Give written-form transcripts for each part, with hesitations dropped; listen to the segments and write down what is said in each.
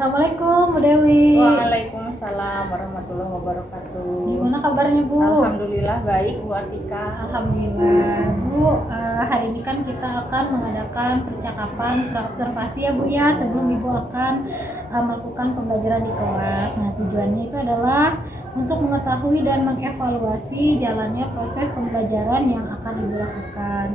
Assalamualaikum Bu Dewi. Waalaikumsalam warahmatullahi wabarakatuh. Gimana kabarnya Bu? Alhamdulillah baik Bu Atika. Alhamdulillah Bu, hari ini kan kita akan mengadakan percakapan praobservasi ya Bu ya, sebelum Ibu akan melakukan pembelajaran di kelas. Nah, tujuannya itu adalah untuk mengetahui dan mengevaluasi jalannya proses pembelajaran yang akan Ibu lakukan.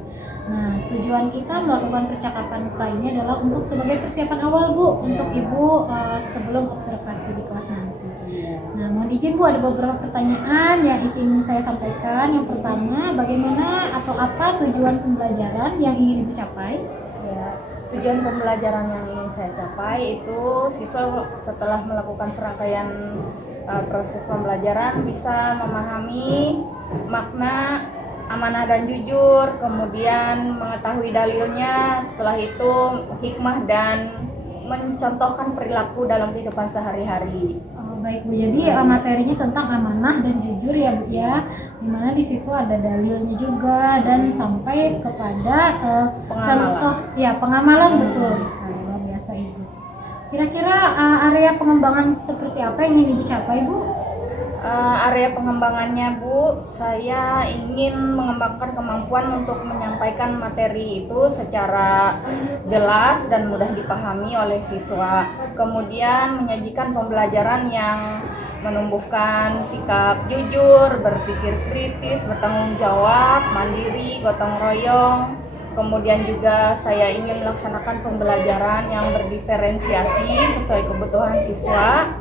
Nah, tujuan kita melakukan percakapan pra ini adalah untuk sebagai persiapan awal Bu, untuk Ibu sebelum observasi di kelas nanti. Nah, mohon izin Bu, ada beberapa pertanyaan yang ingin saya sampaikan. Yang pertama, bagaimana atau apa tujuan pembelajaran yang ingin Ibu capai? Ya, tujuan pembelajaran yang ingin saya capai itu siswa setelah melakukan serangkaian proses pembelajaran bisa memahami makna amanah dan jujur, kemudian mengetahui dalilnya, setelah itu hikmah dan mencontohkan perilaku dalam kehidupan sehari-hari. Oh, baik Bu, jadi materinya tentang amanah dan jujur ya Bu ya, dimana di situ ada dalilnya juga dan sampai kepada contoh ya pengamalan. Betul sekali, luar biasa Ibu. Kira-kira area pengembangan seperti apa yang ingin Ibu capai Bu? Area pengembangannya Bu, saya ingin mengembangkan kemampuan untuk menyampaikan materi itu secara jelas dan mudah dipahami oleh siswa. Kemudian menyajikan pembelajaran yang menumbuhkan sikap jujur, berpikir kritis, bertanggung jawab, mandiri, gotong royong. Kemudian juga saya ingin melaksanakan pembelajaran yang berdiferensiasi sesuai kebutuhan siswa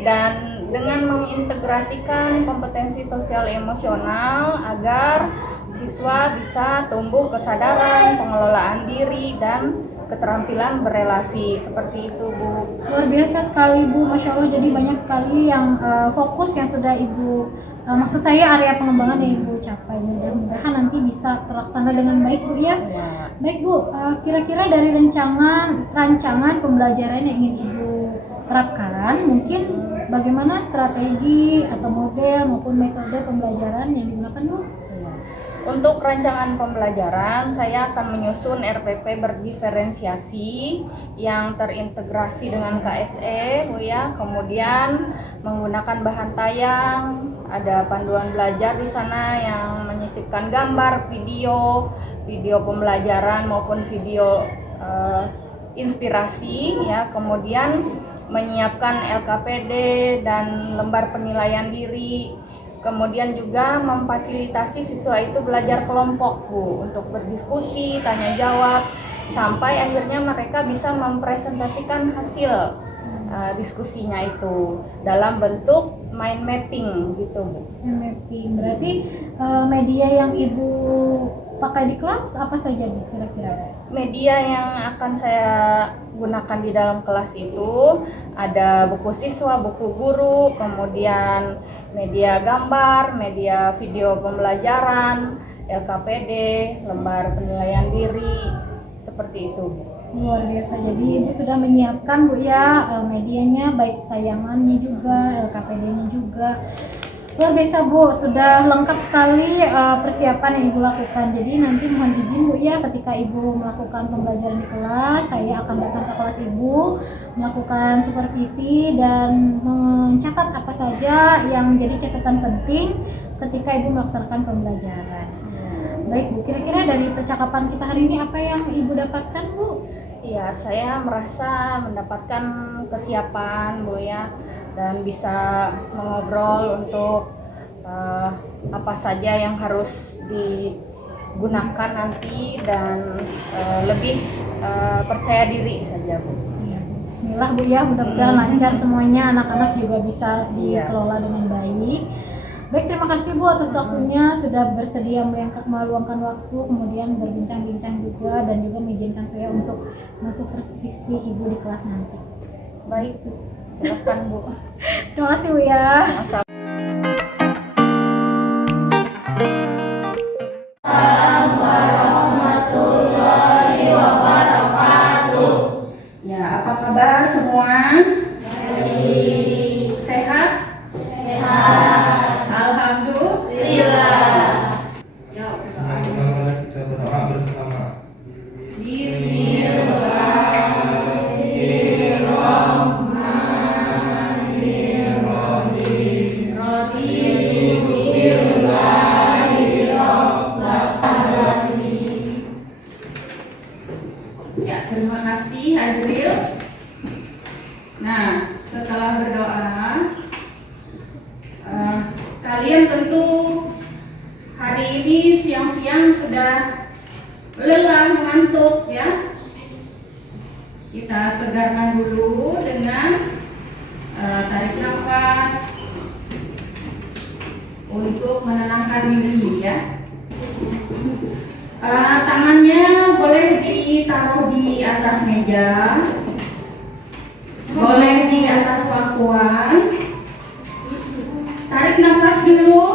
dan dengan mengintegrasikan kompetensi sosial emosional agar siswa bisa tumbuh kesadaran, pengelolaan diri, dan keterampilan berelasi. Seperti itu Bu. Luar biasa sekali Bu, Masya Allah, jadi banyak sekali yang fokus yang sudah Ibu maksud saya area pengembangan yang Ibu capai. Mudah-mudahan nanti bisa terlaksana dengan baik Bu ya. Baik Bu, kira-kira dari rancangan pembelajaran yang ingin Ibu terapkan, mungkin bagaimana strategi atau model maupun metode pembelajaran yang digunakan Bu? Untuk rancangan pembelajaran, saya akan menyusun RPP berdiferensiasi yang terintegrasi dengan KSE, Bu ya. Kemudian menggunakan bahan tayang, ada panduan belajar di sana yang menyisipkan gambar, video pembelajaran maupun video inspirasi ya. Kemudian menyiapkan LKPD dan lembar penilaian diri. Kemudian juga memfasilitasi siswa itu belajar kelompok Bu, untuk berdiskusi, tanya jawab, sampai akhirnya mereka bisa mempresentasikan hasil diskusinya itu dalam bentuk mind mapping gitu Bu. Mind mapping berarti media yang Ibu pakai di kelas apa saja Bu kira-kira? Media yang akan saya gunakan di dalam kelas itu ada buku siswa, buku guru, kemudian media gambar, media video pembelajaran, LKPD, lembar penilaian diri, seperti itu. Luar biasa, jadi Ibu sudah menyiapkan Bu ya medianya, baik tayangannya juga, LKPD-nya juga. Luar biasa Bu, sudah lengkap sekali persiapan yang Ibu lakukan. Jadi nanti mohon izin Bu ya, ketika Ibu melakukan pembelajaran di kelas, saya akan datang ke kelas Ibu, melakukan supervisi dan mencatat apa saja yang menjadi catatan penting ketika Ibu melaksanakan pembelajaran. Baik Bu, kira-kira dari percakapan kita hari ini apa yang Ibu dapatkan Bu? Iya, saya merasa mendapatkan kesiapan Bu ya, dan bisa mengobrol untuk apa saja yang harus digunakan nanti dan lebih percaya diri saja Bu. Ya, Bismillah Bu ya, mudah-mudahan lancar semuanya, anak-anak juga bisa dikelola dengan baik. Baik, terima kasih Bu atas waktunya, sudah bersedia meluangkan waktu, kemudian berbincang-bincang juga, dan juga mengizinkan saya untuk masuk persevisi Ibu di kelas nanti. Baik, silakan Bu. Terima kasih Bu ya. Ya, apa kabar semua? Sehat? Alhamdulillah. Ya, Mari kita berdoa bersama. Ya, terima kasih Adril. Nah, setelah berdoa, kalian tentu hari ini siang-siang sudah lelah, mengantuk ya. Kita segarkan dulu dengan tarik nafas untuk menenangkan diri ya. Tangannya boleh ditaruh di atas meja, boleh di atas pangkuan. Tarik nafas dulu.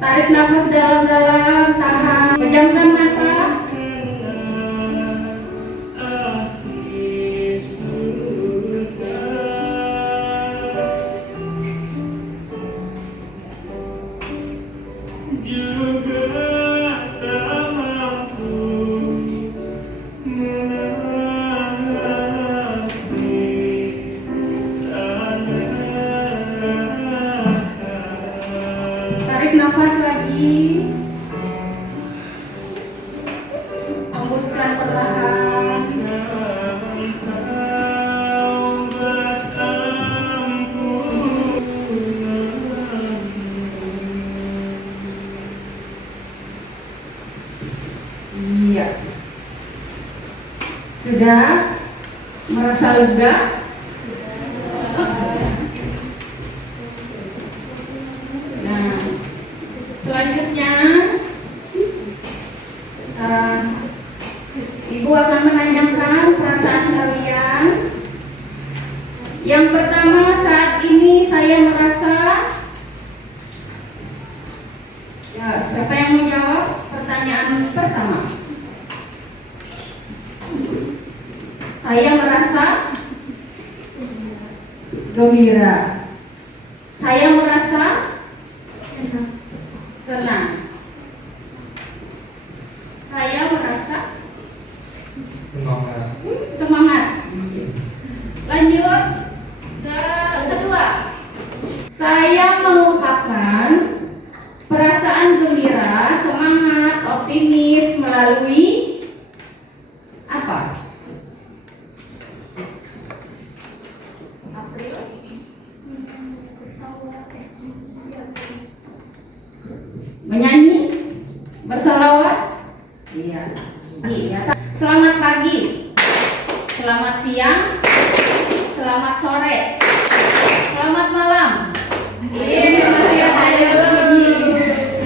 Tarik nafas dalam-dalam, tahan. Pejamkan mata. Tarik nafas lagi. Hembuskan perlahan. Iya. Sudah merasa lega? Nah, selanjutnya Ibu akan menanyakan perasaan kalian. Yang pertama, saat ini saya merasa, ya, siapa yang mau jawab pertanyaan pertama? Saya merasa gembira. Saya merasa senang. Saya merasa Semangat. semangat. Lanjut. Kedua, saya mengungkapkan perasaan gembira, semangat, optimis melalui apa? Menyanyi, berselawat. Iya. Iya. Selamat pagi, selamat siang, selamat sore, selamat malam. Iya, masih ada lagi.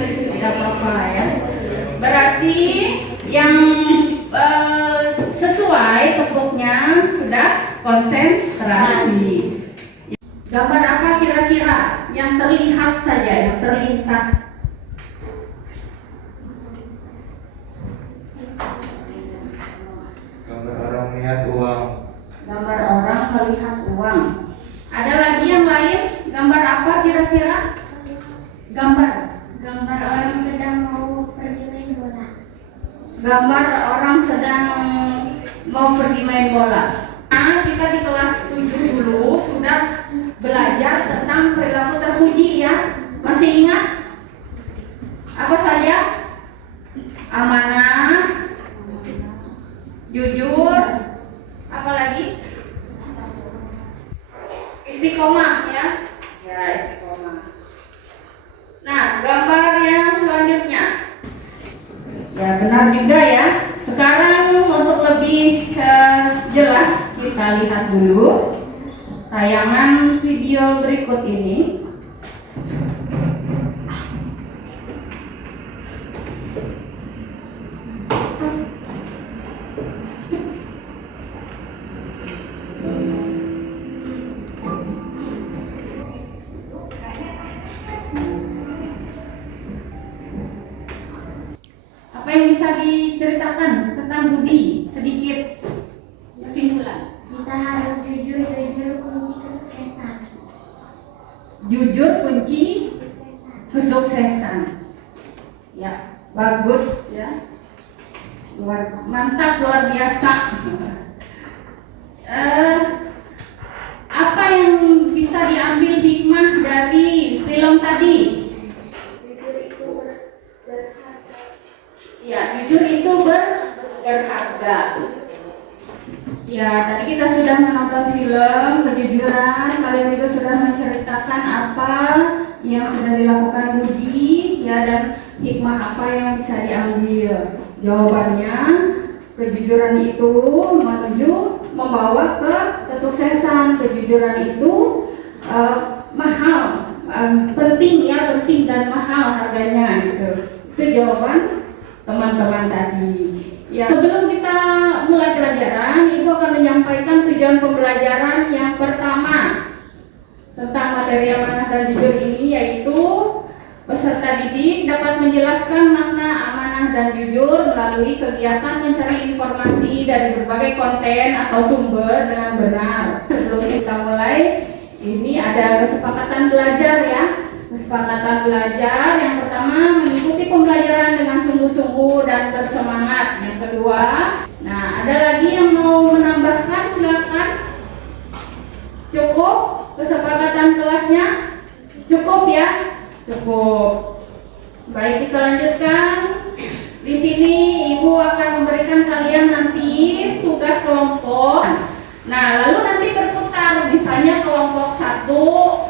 Tidak apa-apa ya. Berarti yang sesuai bentuknya sudah konsentrasi. Gambar apa kira-kira yang terlihat saja, yang terlintas? Gambar orang lihat uang. Gambar orang melihat uang. Ada lagi yang lain? Gambar apa kira-kira? Gambar orang sedang mau pergi main bola. Gambar orang sedang mau pergi main bola. Nah, kita di kelas 7 dulu sudah belajar tentang perilaku terpuji ya. Masih ingat? Apa saja? Amanah, jujur, apa lagi? Istiqomah ya. Ya, istiqomah. Nah, gambar yang selanjutnya. Ya, benar juga ya. Sekarang kita lihat dulu tayangan video berikut ini. Apa yang bisa diceritakan tentang Budi? Sedikit kesimpulan. Kita harus jujur kunci kesuksesan. Jujur kunci Kesuksesan. kesuksesan. Ya, bagus ya. Mantap, luar biasa. Apa yang bisa diambil hikmah dari film tadi? Ya, jujur itu berharga. Ya, tadi kita sudah menonton film kejujuran. Kalian juga sudah menceritakan apa yang sudah dilakukan Budi, ya, dan hikmah apa yang bisa diambil. Jawabannya, kejujuran itu menuju membawa ke kesuksesan. Kejujuran itu mahal, penting ya, penting dan mahal harganya gitu. Itu jawaban teman-teman tadi. Ya, sebelum kita mulai pelajaran, Ibu akan menyampaikan tujuan pembelajaran yang pertama tentang materi amanah dan jujur ini, yaitu peserta didik dapat menjelaskan makna amanah dan jujur melalui kegiatan mencari informasi dari berbagai konten atau sumber dengan benar. Sebelum kita mulai, ini ada kesepakatan belajar ya. Kesepakatan belajar yang pertama, mengikuti pembelajaran dengan sungguh-sungguh dan bersemangat. Yang kedua, nah ada lagi yang mau menambahkan, silakan. Cukup kesepakatan kelasnya? Cukup ya? Cukup. Baik, kita lanjutkan. Di sini Ibu akan memberikan kalian nanti tugas kelompok. Nah, lalu nanti berputar, misalnya kelompok 1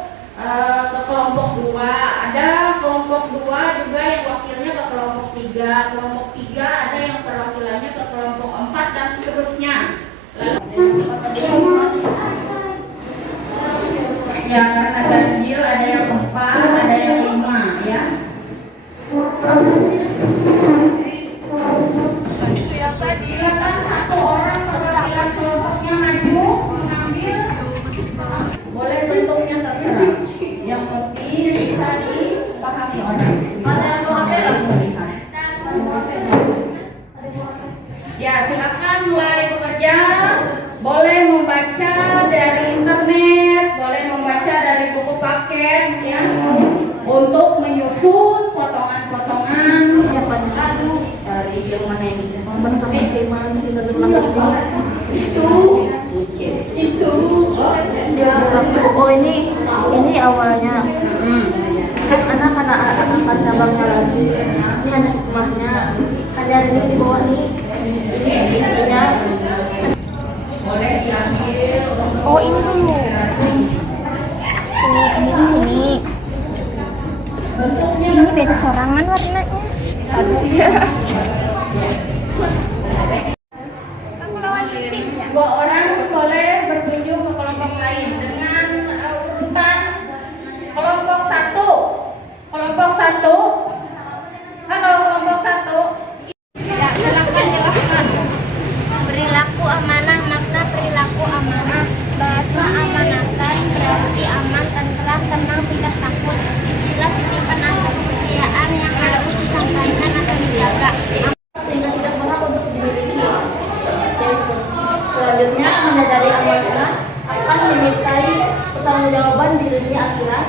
ke kelompok 2. Ada kelompok 2 juga yang wakilnya ke kelompok 3. Kelompok 3 ada yang perwakilannya ke kelompok 4 dan seterusnya. Ya, karena ganjil ada yang 4, ada yang 5 ya. Silakan satu orang perwakilan kelompoknya maju mengambil, boleh bentuknya terserah. Yang penting bisa dipahami orang. Ya, silakan mulai bekerja. Boleh membaca dari internet, boleh membaca dari buku paket ya, untuk menyusun potongan-potongan yang dari yang mana ini. Itu Oh ini awalnya. Kan anak akan cabangnya lagi. Ini ada hikmahnya. Ada ini di bawah ini intinya. boleh diambil. Oh ini dulu. Ini di sini. Ini beda sorangan warnanya. Dua orang boleh berkunjung ke kelompok lain dengan urutan kelompok 1. Kelompok 1. Halo, kelompok 1. Ya, silakan jelaskan. Perilaku amanah, makna perilaku amanah. Bahasa amanatan berarti aman, tentram, tenang, tidak takut. Istilah titipan atau kepercayaan yang harus disampaikan atau dijaga. Sehingga tidak berhak untuk dimiliki. Selanjutnya menyadari amanah akan dimintai pertanggungjawaban di dunia akhirat.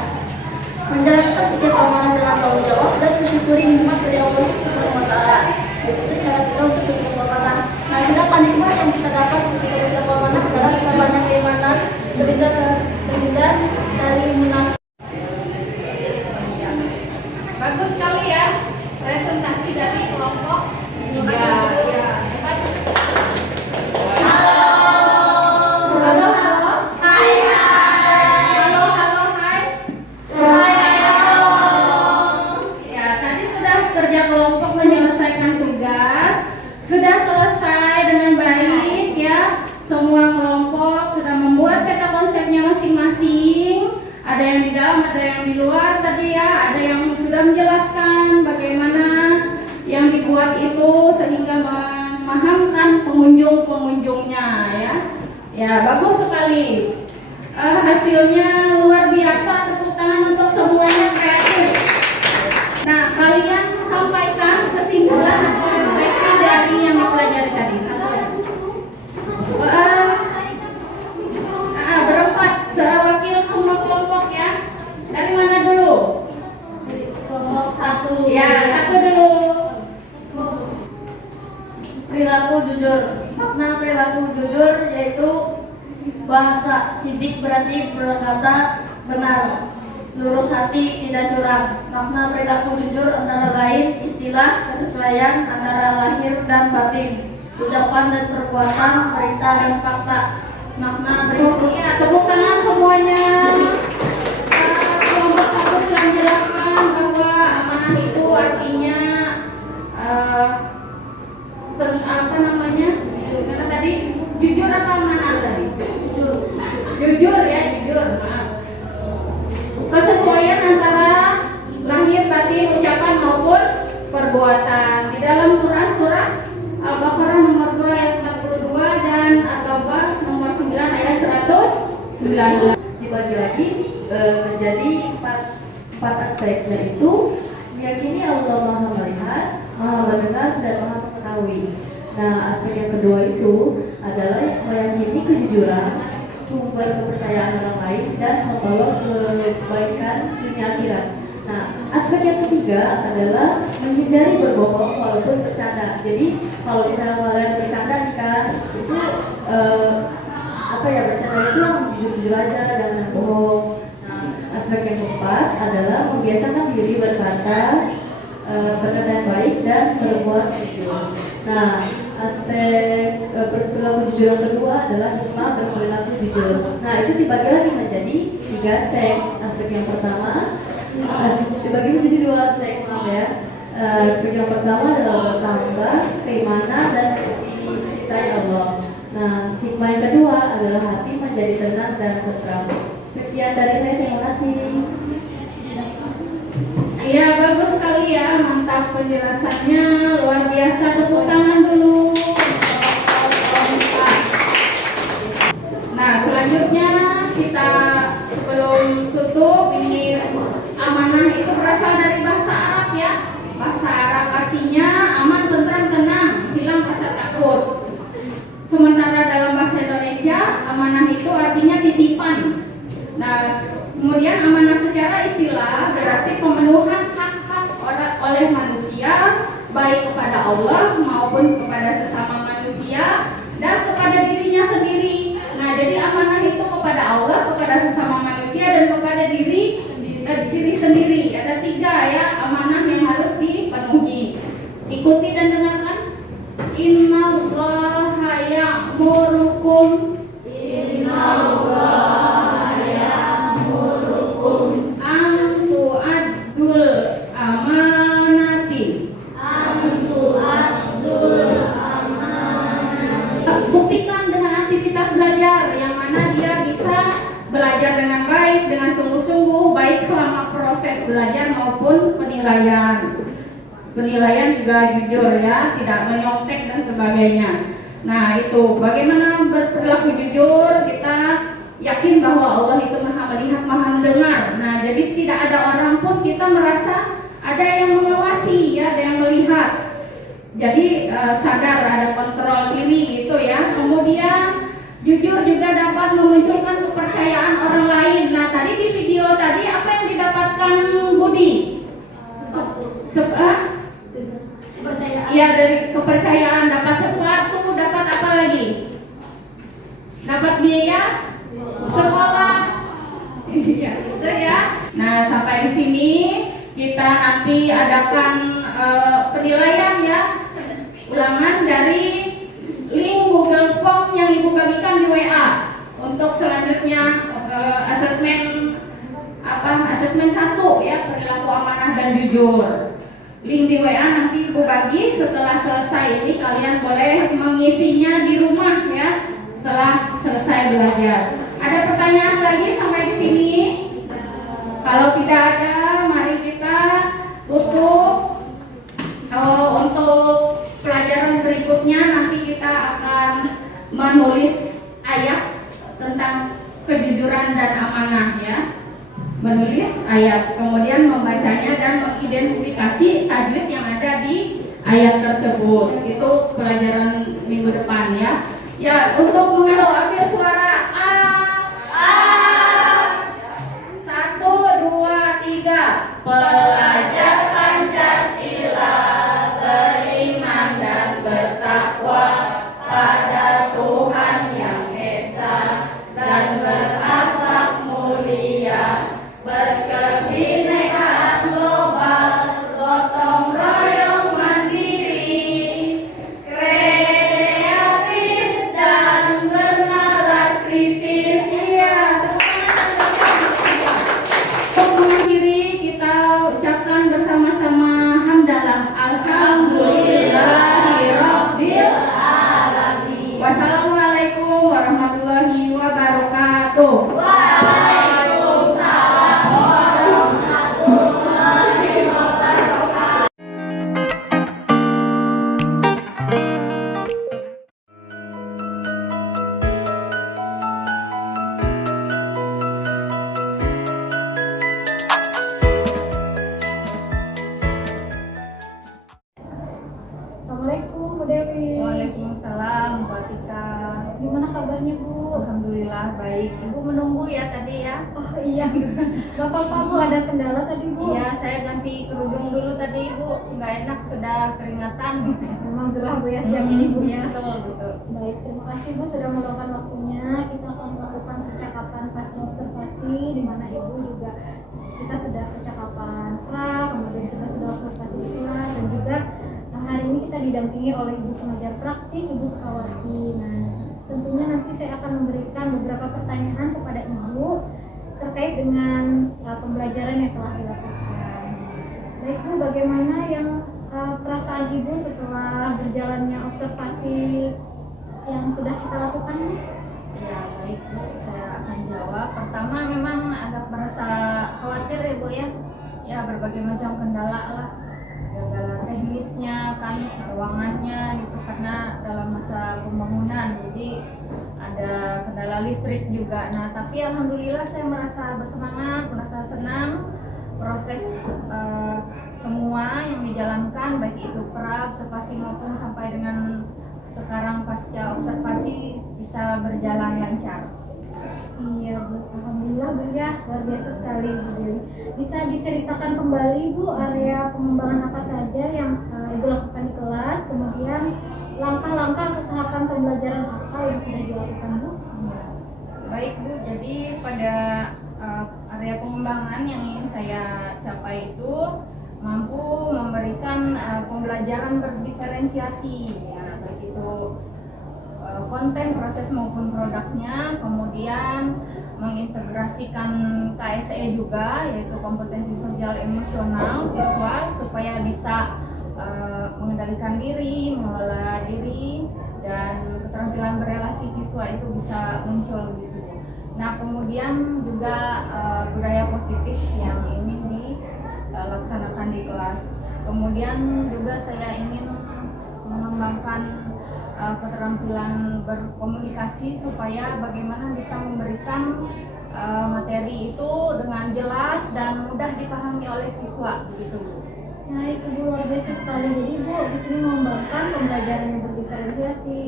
Menjalankan setiap amanah dengan tanggung jawab dan mensyukuri nikmat dari Allah Subhanahu wa Ta'ala. Itu cara kita untuk berkesempatan. Nah, sedangkan nikmat yang bisa dapat ketika kita amanah adalah kita banyak keimanan, terhindar dari munafik. Bagus sekali ya presentasi dari kelompok 3. Ya. Kerja kelompok menyelesaikan tugas sudah selesai dengan baik ya. Semua kelompok Ya, bagus sekali. Hasilnya luar biasa, tepuk tangan untuk semuanya kreatif. Nah, kalian sampaikan kesimpulan atau refleksi dari yang dipelajari tadi. Berempat, wakil semua kelompok ya. Dari mana dulu? Kelompok 1. Ya, satu dulu. Perilaku jujur. Makna perilaku jujur yaitu bahasa sidik berarti berkata benar, lurus hati, tidak curang. Makna perilaku jujur antara lain istilah kesesuaian antara lahir dan batin, ucapan dan perbuatan, perintah dan fakta. Makna berikut. Ya, tepuk tangan semuanya. Kelompok satu telah menjelaskan bahwa amanah itu artinya apa namanya? Kata tadi jujur atau amanah tadi? Jujur ya, jujur. Maaf. Kesesuaian antara lahir, batin, ucapan maupun perbuatan. Di dalam Quran surah Al-Baqarah nomor 2 ayat 42 dan At-Taubah nomor 9 ayat 119. Dibagi lagi menjadi empat aspek, yaitu meyakini Allah Maha Melihat, Maha Mendengar, dan Maha Mengetahui. Nah, aspek yang kedua itu adalah meyakini kejujuran, sumber kepercayaan orang lain, dan membawa kebaikan dunia akhirat. Nah, aspek yang ketiga adalah menghindari berbohong walaupun bercanda. Jadi kalau misalnya kalian bercanda kan itu bercanda itu jujur-jujur aja, jangan bohong. Nah, aspek yang keempat adalah membiasakan diri berkata yang baik dan berbuat jujur. Nah, aspek perilaku jujur yang kedua adalah hikmah berperilaku jujur. Nah, itu dibagi lagi menjadi 3 aspek. Aspek yang pertama dibagi menjadi 2 aspek, maaf ya. Aspek yang pertama adalah bertambah keimanan dan dicintai Allah. Nah, hikmah yang kedua adalah hati menjadi tenang dan tentram. Sekian dari saya, terima kasih. Iya, bagus sekali ya, mantap penjelasannya, luar biasa. Tepuk tangan dulu. Nah, selanjutnya kita sebelum tutup, ini amanah itu berasal dari bahasa Arab ya. Bahasa Arab artinya aman, tentram, tenang, hilang rasa takut. Sementara dalam bahasa Indonesia, amanah itu artinya titipan. Nah, kemudian amanah secara istilah berarti pemenuhan hak-hak oleh manusia, baik kepada Allah maupun kepada sesama manusia dan kepada dirinya sendiri. Nah, jadi amanah itu kepada Allah, kepada sesama manusia, dan kepada diri sendiri. Ada 3 ya amanah yang harus dipenuhi. Ikuti dan dengarkan. Innallaha ya'murukum an tu'addul amanati. Buktikan dengan aktivitas belajar yang mana dia bisa belajar dengan baik, dengan sungguh-sungguh, baik selama proses belajar maupun penilaian. Penilaian juga jujur ya, tidak menyontek dan sebagainya. Nah, itu bagaimana berperilaku jujur, kita yakin bahwa Allah itu Maha Melihat, Maha Mendengar. Nah, jadi tidak ada orang pun kita merasa ada yang mengawasi ya, ada yang melihat. Jadi sadar ada kontrol diri itu ya. Kemudian jujur juga dapat memunculkan kepercayaan orang lain. Nah, tadi di video tadi apa yang didapatkan Budi? Iya, dari kepercayaan, dapat sesuatu, dapat apa lagi? Dapat biaya sekolah. Iya, itu ya. Nah, sampai di sini kita nanti adakan penilaian ya, ulangan dari link Google Form yang Ibu bagikan di WA untuk selanjutnya asesmen 1 ya, perilaku amanah dan jujur. Link di WA nanti Ibu bagi. Setelah selesai ini kalian boleh mengisinya di rumah ya, setelah selesai belajar. Ada pertanyaan lagi sampai di sini? Kalau tidak ada, mari kita tutup. Untuk pelajaran berikutnya nanti kita akan menulis ayat kejujuran dan amanah ya. Menulis ayat, kemudian membacanya dan mengidentifikasi tajwid yang ada di ayat tersebut. Itu pelajaran minggu depan ya. Ya, untuk mengalau ambil suara A. Satu, dua, tiga. Belajar Pancasila, beriman dan bertakwa pada Tuhan yang Esa dan berakhlak mulia, berkebinekaan global, gotong royong mandiri, kreatif dan bernalar kritis. Untuk mengakhiri kita ucapkan bersama-sama hamdalah alhamdulillahirabbil alamin. Wassalamualaikum warahmatullahi wabarakatuh. Waalaikumsalam warahmatullahi wabarakatuh. Assalamualaikum Bu Dewi. Waalaikumsalam Mbak Tika. Gimana kabarnya Bu? Alhamdulillah baik. Ibu menunggu ya tadi ya. Oh iya, gak apa-apa Bu, ada kendala tadi Bu? Iya, saya ganti kerudung dulu tadi Ibu. Nggak enak, sudah keringatan. Memang gerah Bu ya siang ini Bu ya. Betul, betul. Baik, terima kasih Bu sudah meluangkan waktunya. Kita akan melakukan percakapan pasca observasi di mana Ibu juga kita sudah percakapan pra, kemudian kita sudah observasi di kelas dan juga hari ini kita didampingi oleh Ibu pengajar praktik Ibu Sukawati. Nah, tentunya nanti saya akan memberikan beberapa pertanyaan kepada Ibu terkait dengan pembelajaran yang telah dilakukan. Baik Bu, bagaimana yang perasaan Ibu setelah berjalannya observasi yang sudah kita lakukan? Ya baik Bu, saya akan jawab. Pertama memang agak merasa khawatir ya Bu ya. Ya berbagai macam kendala lah, kendala teknisnya kan, ruangannya gitu karena dalam masa pembangunan jadi ada kendala listrik juga. Nah tapi alhamdulillah saya merasa bersemangat, merasa senang proses semua yang dijalankan baik itu pra observasi maupun sampai dengan sekarang pasca observasi bisa berjalan lancar. Iya Bu, alhamdulillah Bu ya, luar biasa sekali Bu Dewi. Bisa diceritakan kembali Bu area pengembangan apa saja yang Ibu lakukan di kelas, kemudian langkah-langkah atau tahapan pembelajaran apa yang sudah dilakukan Bu? Baik Bu, jadi pada area pengembangan yang ingin saya capai itu mampu memberikan pembelajaran berdiferensiasi ya, baik itu konten, proses maupun produknya, kemudian mengintegrasikan KSE juga yaitu kompetensi sosial emosional siswa supaya bisa mengendalikan diri, mengelola diri dan keterampilan berelasi siswa itu bisa muncul gitu. Nah kemudian juga budaya positif yang ingin dilaksanakan di kelas. Kemudian juga saya ingin mengembangkan keterampilan berkomunikasi supaya bagaimana bisa memberikan materi itu dengan jelas dan mudah dipahami oleh siswa begitu. Nah itu Bu, luar biasa sekali. Jadi Bu di sini mengembangkan pembelajaran yang berdiferensiasi,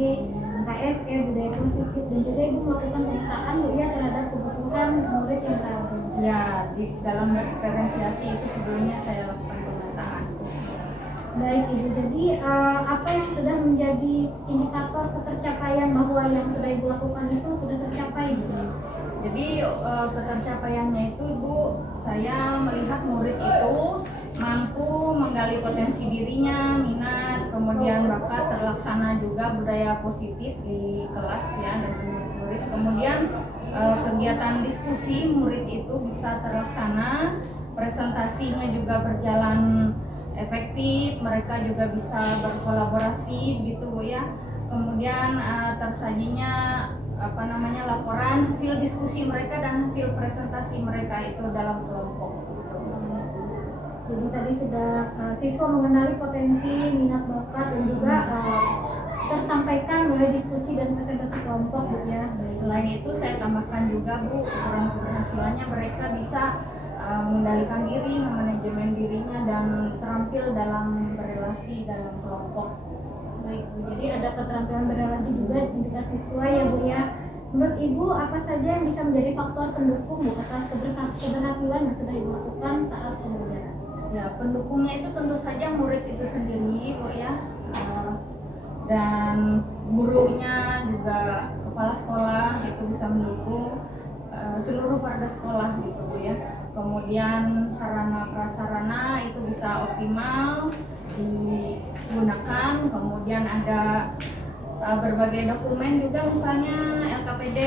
KSE, budaya positif dan juga Ibu melakukan pemetaan Bu ya terhadap kebutuhan murid yang ada. Ya, di dalam diferensiasi itu sebelumnya saya lakukan pemetaan. Baik Ibu, jadi apa yang sudah menjadi indikator ketercapaian bahwa yang sudah Ibu lakukan itu sudah tercapai Bu? Jadi ketercapaiannya itu Ibu, saya melihat murid itu mampu menggali potensi dirinya, minat, kemudian bakat, terlaksana juga budaya positif di kelas ya dan murid. Kemudian kegiatan diskusi murid itu bisa terlaksana, presentasinya juga berjalan efektif, mereka juga bisa berkolaborasi gitu Bu ya. Kemudian tersajinya laporan hasil diskusi mereka dan hasil presentasi mereka itu dalam kelompok. Jadi tadi sudah siswa mengenali potensi, minat bakat dan juga tersampaikan melalui diskusi dan presentasi kelompok Bu ya. Selain itu saya tambahkan juga Bu, ukuran keberhasilannya mereka bisa mengendalikan diri, memanajemen dirinya dan terampil dalam berelasi dalam kelompok. Baik Bu, jadi ada keterampilan berrelasi juga di tingkat siswa ya Bu ya. Menurut Ibu apa saja yang bisa menjadi faktor pendukung Bu atas keberhasilan yang sudah Ibu lakukan saat pembelajaran? Ya, pendukungnya itu tentu saja murid itu sendiri Bu ya. Dan gurunya juga kepala sekolah itu bisa mendukung seluruh warga sekolah gitu Bu ya. Kemudian sarana prasarana itu bisa optimal digunakan. Kemudian ada berbagai dokumen juga, misalnya LKPD,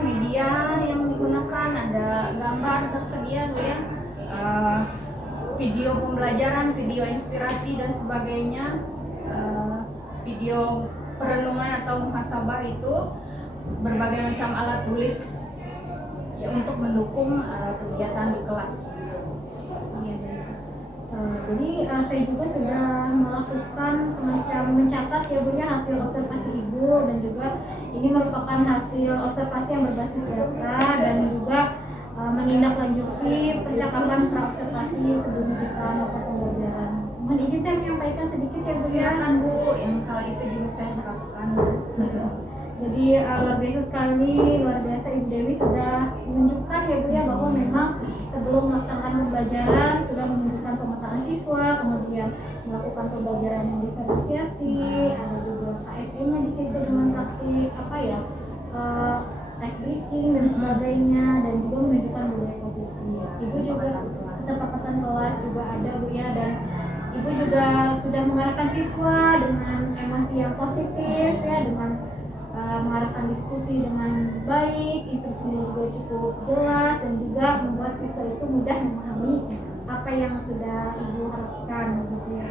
media yang digunakan, ada gambar tersedia Bu ya, video pembelajaran, video inspirasi dan sebagainya, video perenungan atau muhasabah, itu berbagai macam alat tulis ya, untuk mendukung kegiatan di kelas. Iya, baik. Jadi saya juga sudah melakukan semacam mencatat ya Bu ya hasil observasi Ibu, dan juga ini merupakan hasil observasi yang berbasis data dan juga menindaklanjuti percakapan praobservasi sebelum kita melakukan pembelajaran. Mohon izin saya menyampaikan sedikit ya Bu ya. Silakan Bu, yang hal itu juga saya terapkan. Jadi luar biasa sekali, luar biasa Ibu Dewi sudah menunjukkan ya Bu ya bahwa memang sebelum melaksanakan pembelajaran sudah menunjukkan pemetaan siswa, kemudian melakukan pembelajaran yang diferensiasi, ada juga KSE-nya di situ dengan praktik ice breaking dan sebagainya, dan juga menunjukkan budaya positif. Ibu juga kesepakatan kelas juga ada Bu ya, dan Ibu juga sudah mengarahkan siswa dengan emosi yang positif ya, dengan mengarahkan diskusi dengan baik, instruksinya juga cukup jelas, dan juga membuat siswa itu mudah memahami apa yang sudah Ibu harapkan gitu ya.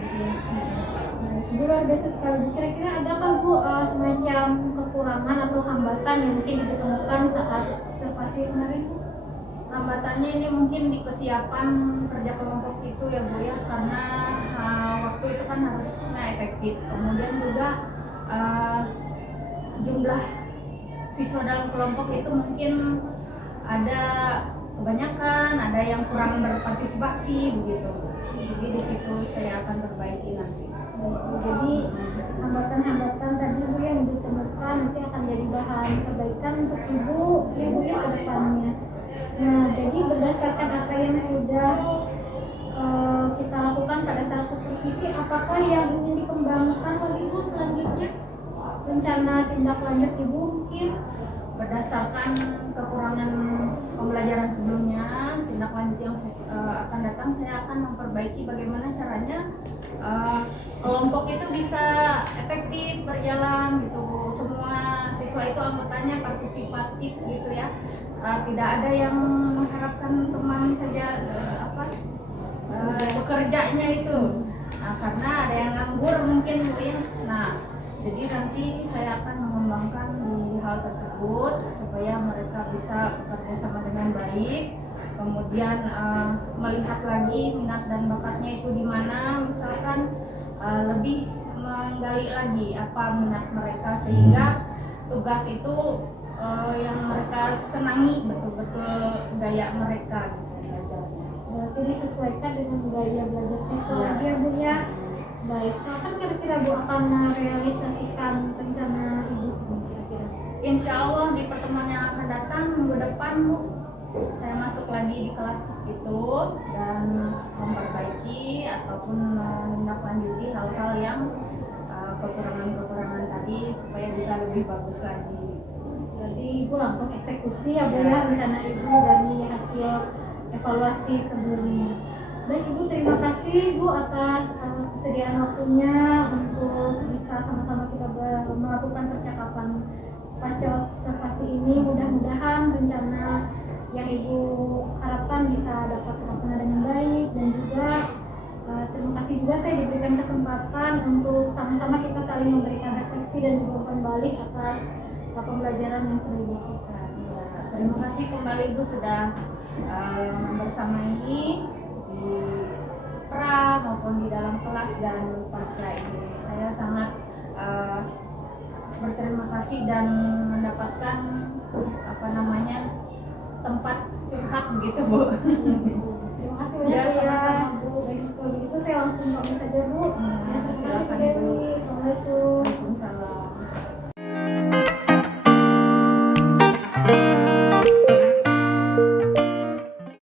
Nah, Ibu luar biasa sekali. Kira-kira ada kan Bu semacam kekurangan atau hambatan yang mungkin ditemukan saat observasi kemarin Bu? Hambatannya ini mungkin di kesiapan kerja kelompok itu ya Bu ya, karena waktu itu kan harusnya efektif. Kemudian juga jumlah siswa dalam kelompok itu mungkin ada kebanyakan, ada yang kurang berpartisipasi begitu. Jadi di situ saya akan perbaiki nanti. Jadi hambatan-hambatan tadi Bu yang ditemukan nanti akan jadi bahan perbaikan untuk Ibu ya Bu ya ke depannya. Nah, jadi berdasarkan apa yang sudah kita lakukan pada saat supervisi, apakah yang ingin dikembangkan lagi Bu selanjutnya? Rencana tindak lanjut Ibu mungkin? Berdasarkan kekurangan pembelajaran sebelumnya, tindak lanjut yang akan datang, saya akan memperbaiki bagaimana caranya kelompok itu bisa efektif berjalan gitu. Semua siswa itu anggotanya partisipatif gitu ya. Tidak ada yang mengharapkan teman saja bekerjanya itu. Nah, karena ada yang nganggur mungkin ya. Nah, jadi nanti saya akan mengembangkan di hal tersebut supaya mereka bisa bekerja sama dengan baik. Kemudian melihat lagi minat dan bakatnya itu di mana, misalkan lebih menggali lagi apa minat mereka sehingga tugas itu yang mereka senangi, betul-betul gaya mereka gitu belajarnya. Berarti disesuaikan dengan gaya belajar siswa ya Bu ya. Baik, kapan kira-kira Bu akan merealisasikan rencana Ibu kira-kira? Insya Allah di pertemuan yang akan datang minggu depan Bu, saya masuk lagi di kelas itu dan memperbaiki ataupun menindaklanjuti hal-hal yang kekurangan-kekurangan tadi supaya bisa lebih bagus lagi. Berarti Ibu langsung eksekusi ya Bu ya rencana Ibu dari hasil evaluasi sebelumnya. Baik Ibu, terima kasih Bu atas kesediaan waktunya untuk bisa sama-sama kita melakukan percakapan pasca observasi ini. Mudah-mudahan rencana yang Ibu harapkan bisa dapat terlaksana dengan baik, dan juga terima kasih juga saya diberikan kesempatan untuk sama-sama kita saling memberikan refleksi dan juga umpan balik atas pembelajaran yang sudah Ibu lakukan. Terima kasih kembali Bu sudah bersamai di pra maupun di dalam kelas dan pasca ini. Saya sangat berterima kasih dan mendapatkan tempat curhat begitu Bu.